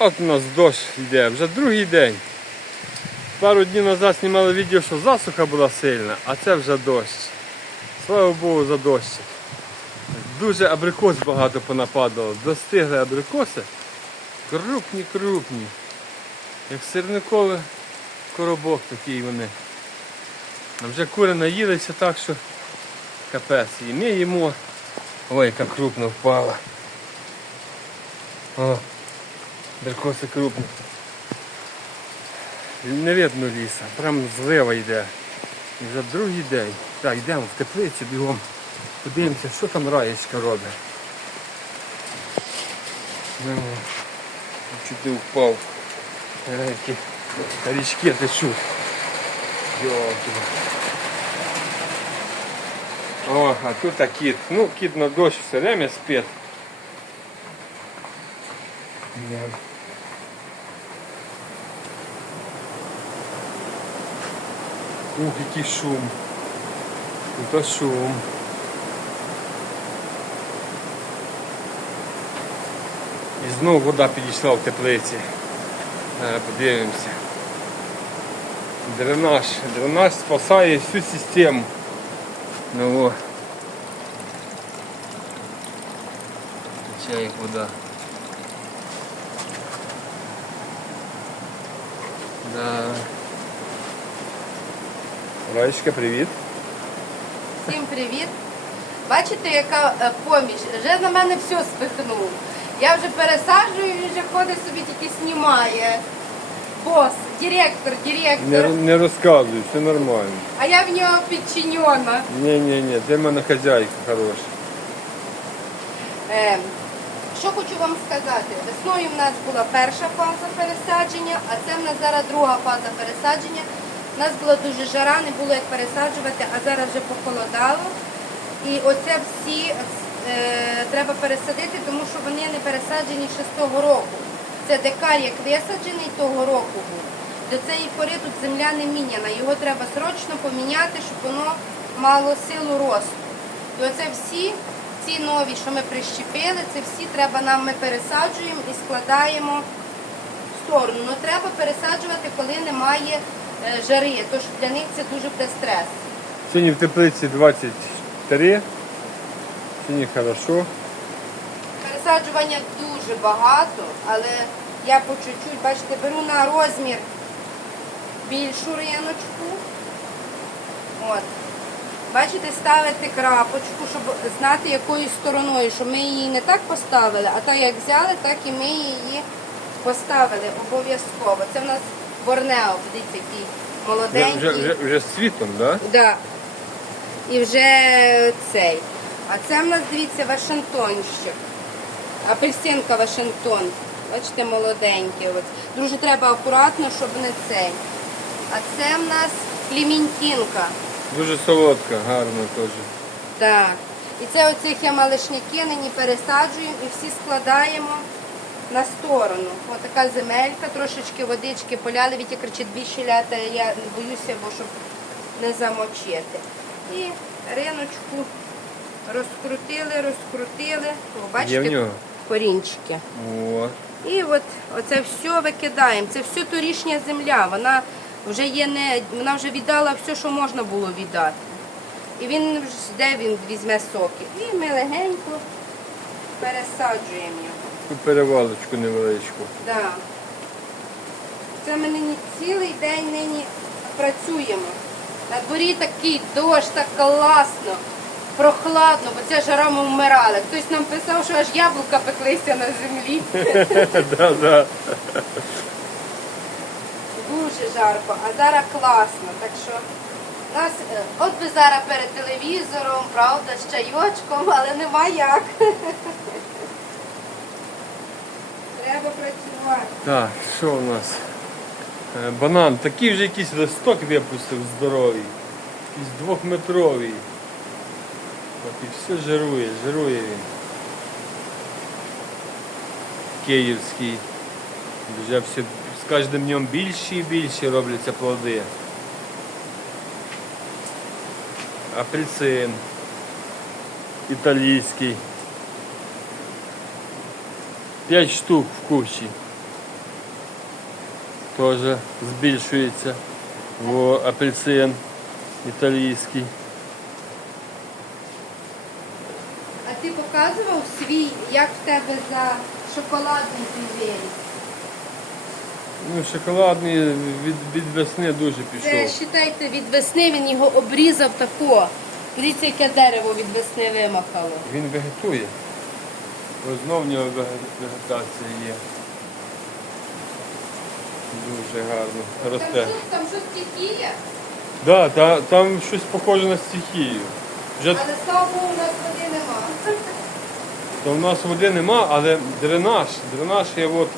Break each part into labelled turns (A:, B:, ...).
A: От у нас дощ йде, вже другий день. Пару днів назад знімали відео, що засуха була сильна, а це вже дощ. Слава Богу за дощ. Дуже абрикос багато понападало. Достигли абрикоси. Крупні, крупні. Як сирниковий коробок такий вони. А вже кури наїлися так, що капець. І ми їмо. Ой, яка крупна впала. О, абрикоси крупні. Не видно ліса, прям злива йде. І вже другий день. Так, йдемо в теплицю бігом. Подивимося, що там раєчка робить. Ну, Чуть не впав. Які річки течуть. Йолки. О, а тут а кіт. Ну, кіт на дощ все время спить. Йдемо. Ух, який шум. Тут шум. І знову вода підійшла в теплиці. Подивимося. Дренаж. Дренаж спасає всю систему. Ну о. Як вода. Да. Раєчка, привіт.
B: Всім привіт! Бачите, яка е, поміч? Вже на мене все спихнув. Я вже пересаджую, він вже ходить собі тільки знімає. Бос, директор,
A: Не,
B: директор.
A: не розказуй, все нормально.
B: А я в нього підчинена.
A: Ні-ні-ні, ти в мене хазяйка хороша.
B: Е, що хочу вам сказати? Весною в нас була перша фаза пересадження, а це в нас зараз друга фаза пересадження. У нас була дуже жара, не було як пересаджувати, а зараз вже похолодало. І оце всі е, треба пересадити, тому що вони не пересаджені ще з того року. Це декар, як висаджений того року був. До цієї пори тут земля не міняна. Його треба срочно поміняти, щоб воно мало силу росту. І оце всі ці нові, що ми прищепили, це всі треба нам ми пересаджуємо і складаємо в сторону. Ну треба пересаджувати, коли немає жари, тому що для них це дуже буде стрес.
A: Сьогодні в теплиці 23. Сьогодні хорошо.
B: Пересаджування дуже багато, але я по чуть-чуть, бачите, беру на розмір більшу риночку. От. Бачите, ставити крапочку, щоб знати, якою стороною, щоб ми її не так поставили, а так як взяли, так і ми її поставили обов'язково. Це в нас Борнео, дивіться, який молоденький.
A: вже, вже, вже з світом, так? Да?
B: Да. І вже цей. А це в нас, дивіться, Вашингтонщик. Апельсинка Вашингтон. Бачите, молоденький. От. Дуже треба акуратно, щоб не цей. А це в нас клімінтінка.
A: Дуже солодка, гарно теж.
B: Так. І це оцих я малишняки нині пересаджуємо і всі складаємо на сторону. Ось така земелька, трошечки водички поляли, Вітя кричить більше ляти, я боюся, бо щоб не замочити. І риночку розкрутили, розкрутили. О, бачите, корінчики.
A: О,
B: І от оце все викидаємо. Це все торішня земля. Вона вже є не вона вже віддала все, що можна було віддати. І він де він візьме соки. І ми легенько пересаджуємо його.
A: Таку перевалочку невеличку.
B: Да. Це ми нині цілий день нині працюємо. На дворі такий дощ, так класно, прохладно, бо ця жара ми вмирали. Хтось нам писав, що аж яблука пеклися на землі.
A: да, да.
B: Дуже жарко, а зараз класно. Так що нас, е, от би зараз перед телевізором, правда, з чайочком, але нема як. Треба працювати.
A: Так, що у нас? Е, Банан, такий вже якийсь листок випустив здоровий. Якийсь двохметровий. От і все жирує, жирує він. Київський. Вже все з кожним днем більші і більші робляться плоди. Апельсин. Італійський. П'ять штук в кущі. теж збільшується. Во апельсин італійський.
B: А ти показував свій, як в тебе за шоколадний півель?
A: Ну, шоколадний від, від весни дуже пішов.
B: Це, вважайте, від весни він його обрізав тако. Дивіться, яке дерево від весни вимахало.
A: Він вегетує. Нього вегетація є. Дуже гарно. Росте.
B: щось, там щось стихія,
A: Да, та, там щось похоже на стихію. Вже
B: але слава Богу, у нас води нема.
A: то в нас води нема, але дренаж, дренаж я от,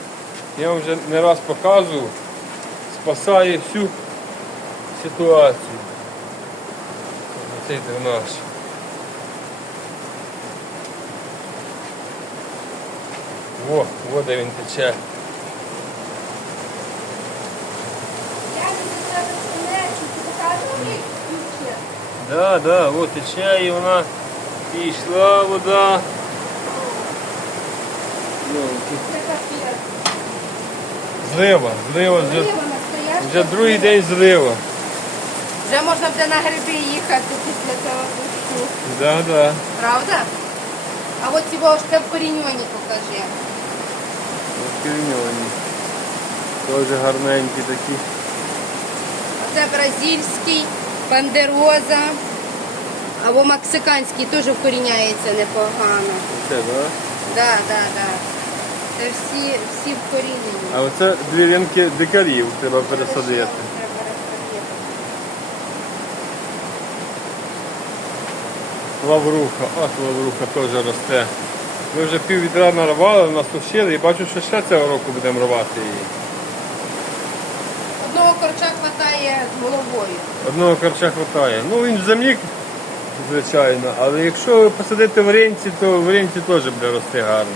A: я вам вже не раз показував, спасає всю ситуацію. Цей дренаж. Во, во де він тече.
B: Я не треба сонечку, ти показував їй ключі?
A: Да, да, от тече і вона пішла вода. Злива, злива, вже, вже другий день злива.
B: Вже можна буде на гриби їхати після цього дощу.
A: Да, да.
B: Правда? А от цього ж це в коріньоні покажи.
A: Розкріньовані. Теж гарненькі такі.
B: Це бразильський, пандероза. Або мексиканський теж вкоріняється непогано.
A: Це, да?
B: Да, да, да. Це всі, всі вкорінені.
A: А оце дві ринки дикарів. Треба пересадити. Лавруха, от лавруха теж росте. Ми вже пів відра нарвали, насушили і бачу, що ще цього року будемо рвати її.
B: Одного корча хватає з головою.
A: Одного корча хватає. Ну він в землі, звичайно, але якщо посадити в ринці, то в ринці теж буде рости гарно.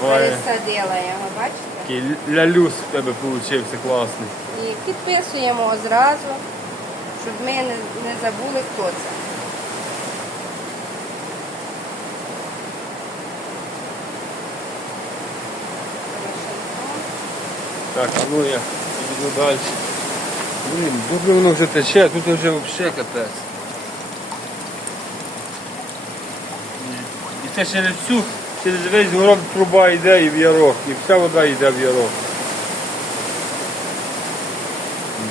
B: Пересадила його, бачите?
A: такий лялюс в тебе вийшов класний.
B: І підписуємо одразу, щоб ми не забули, хто це.
A: Так, а ну я піду далі. Блін, добре воно вже тече, тут вже взагалі капець. І це через всю, через весь город труба йде і в ярок, і вся вода йде в ярок.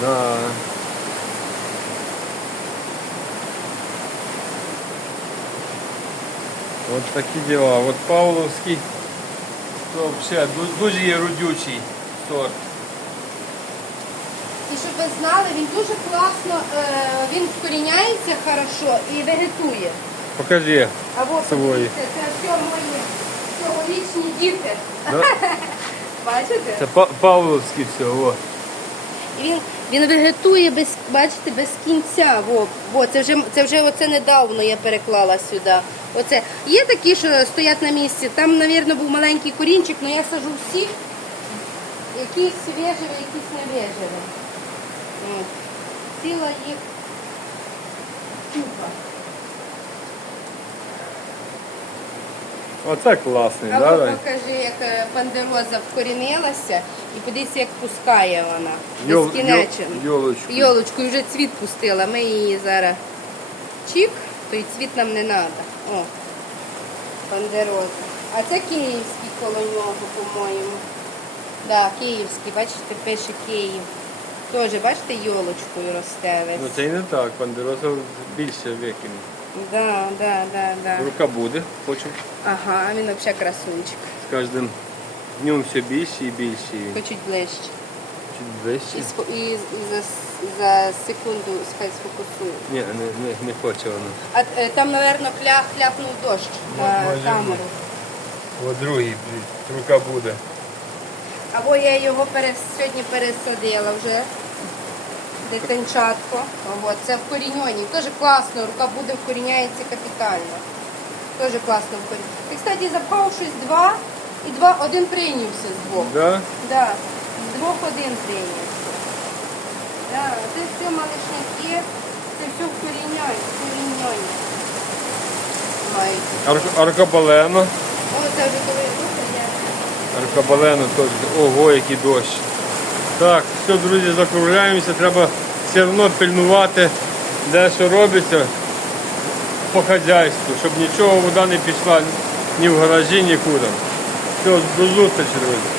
A: Да. От такі діла. От Павловський, то ду- дуже є родючий сорт.
B: І щоб ви знали, він дуже класно, е, він вкоріняється хорошо і вегетує.
A: Покажи.
B: А от
A: Свої.
B: подивіться, це все мої цьогорічні діти.
A: Да?
B: Бачите?
A: Це Па- Павловський все, о.
B: Він, він вегетує без, бачите, без кінця. Во, во, це вже це вже оце недавно я переклала сюди. Оце. Є такі, що стоять на місці. Там, мабуть, був маленький корінчик, але я сажу всі. Якісь вежеві, якісь не Ціла їх купа.
A: Оце класний,
B: А
A: да?
B: покажи, як е, пандероза вкорінилася і подивіться, як пускає вона.
A: Йол-
B: Безкінечно.
A: йол- Йолочку.
B: Йолочку і вже цвіт пустила. Ми її зараз чік, той цвіт нам не треба. О, пандероза. А це київський коло нього, по-моєму. Да, київський, бачите, пише Київ. Теж, бачите, йолочкою росте
A: Ну
B: весь.
A: це і не так, пандероса більше викине.
B: Да, да, да, да.
A: Рука буде, хочу.
B: Ага, він взагалі красунчик.
A: З кожним днем все більше і більше.
B: Хочуть ближче.
A: чуть ближче.
B: І, сфо- і, і за, за секунду хай сфокусує.
A: Ні, не, не, не хоче воно.
B: А е, там, мабуть, кля, хляпнув дощ на
A: Може
B: камеру.
A: О, другий, блін, рука буде.
B: Або я його перес, сьогодні пересадила вже. Дитинчатко. От, це в коріньоні. Теж класно, рука буде вкоріняється капітально. Теж класно вкоріняється. Ти, кстати, запхав щось два, і два, один прийнявся з двох.
A: Да?
B: Да, з двох один прийнявся. Да, це все малишники, це все вкоріньоні. Мають.
A: Арк- Аркабалено.
B: О, це вже коли
A: Аркабалено теж. Ого, який дощ. Так, все, друзі, закругляємося, треба все одно пильнувати, де що робиться по хазяйству, щоб нічого вода не пішла ні в гаражі, нікуди. Все, до зустрічі, друзі.